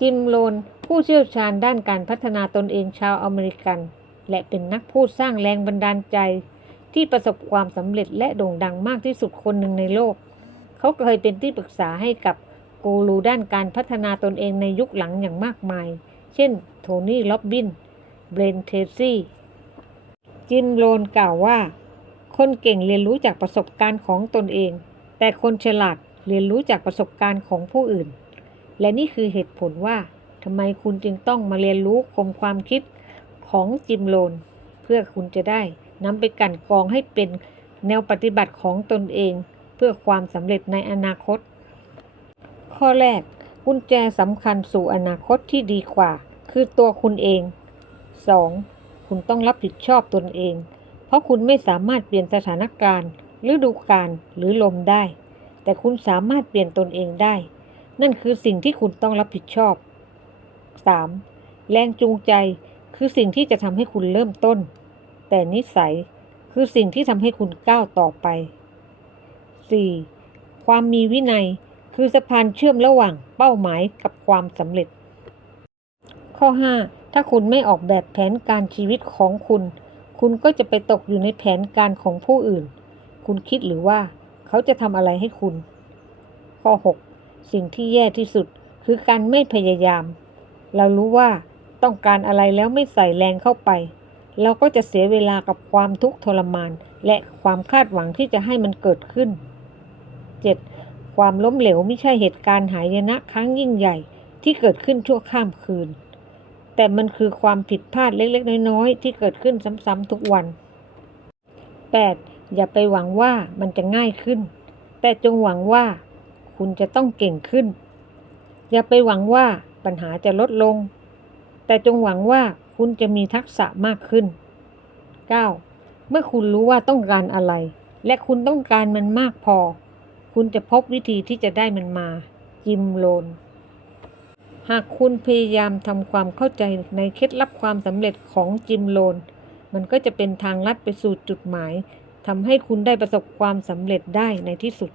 จิมโลน ผู้เชี่ยวชาญด้านการพัฒนาตนเองชาวอเมริกัน และเป็นนักพูดสร้างแรงบันดาลใจ ที่ประสบความสำเร็จและโด่งดังมากที่สุดคนหนึ่งในโลก เขาเคยเป็นที่ปรึกษาให้กับกูรูด้านการพัฒนาตนเองในยุคหลังอย่างมากมาย เช่น โทนี่ ล็อบบิน เบรนเทซี่ จิมโลนกล่าวว่า คนเก่งเรียนรู้จากประสบการณ์ของตนเอง แต่คนฉลาดเรียนรู้จากประสบการณ์ของผู้อื่น และนี่คือเหตุผลว่าทำไมคุณจึงต้องมาเรียนรู้คมความคิดของจิมโลน เพื่อคุณจะได้นำไปกั่นกรองให้เป็นแนวปฏิบัติของตนเอง เพื่อความสำเร็จในอนาคต ข้อแรก กุญแจสำคัญสู่อนาคตที่ดีกว่า คือตัวคุณเอง 2. คุณต้องรับผิดชอบตนเอง เพราะคุณไม่สามารถเปลี่ยนสถานการณ์ฤดูกาลหรือลมได้ แต่คุณสามารถเปลี่ยนตนเองได้ นั่นคือสิ่งที่คุณต้องรับผิดชอบ 3. แรงจูงใจคือสิ่งที่จะทำให้คุณเริ่มต้น แต่นิสัยคือสิ่งที่ทำให้คุณก้าวต่อไป 4. ความมีวินัยคือสะพานเชื่อมระหว่างเป้าหมายกับความสำเร็จ ข้อ 5 ถ้าคุณไม่ออกแบบแผนการชีวิตของคุณ คุณก็จะไปตกอยู่ในแผนการของผู้อื่น คุณคิดหรือว่าเขาจะทำอะไรให้คุณ ข้อ 6 สิ่งที่แย่ที่สุดคือการไม่พยายาม เรารู้ว่าต้องการอะไรแล้วไม่ใส่แรงเข้าไป เราก็จะเสียเวลากับความทุกข์ทรมาน และความคาดหวังที่จะให้มันเกิดขึ้น 7. ความล้มเหลวไม่ใช่เหตุการณ์หายนะครั้งยิ่งใหญ่ที่เกิดขึ้นชั่วข้ามคืน แต่มันคือความผิดพลาดเล็กๆ น้อยๆ ที่เกิดขึ้นซ้ำๆทุกวัน 8. อย่าไปหวังว่ามันจะง่ายขึ้น แต่จงหวังว่า คุณจะต้องเก่งขึ้น อย่าไปหวังว่าปัญหาจะลดลง แต่จงหวังว่าคุณจะมีทักษะมากขึ้น 9. เมื่อคุณรู้ว่าต้องการอะไร และคุณต้องการมันมากพอ คุณจะพบวิธีที่จะได้มันมา จิมโลน หากคุณพยายามทำความเข้าใจในเคล็ดลับความสำเร็จของจิมโลน มันก็จะเป็นทางลัดไปสู่จุดหมายทำให้คุณได้ประสบความสำเร็จได้ในที่สุด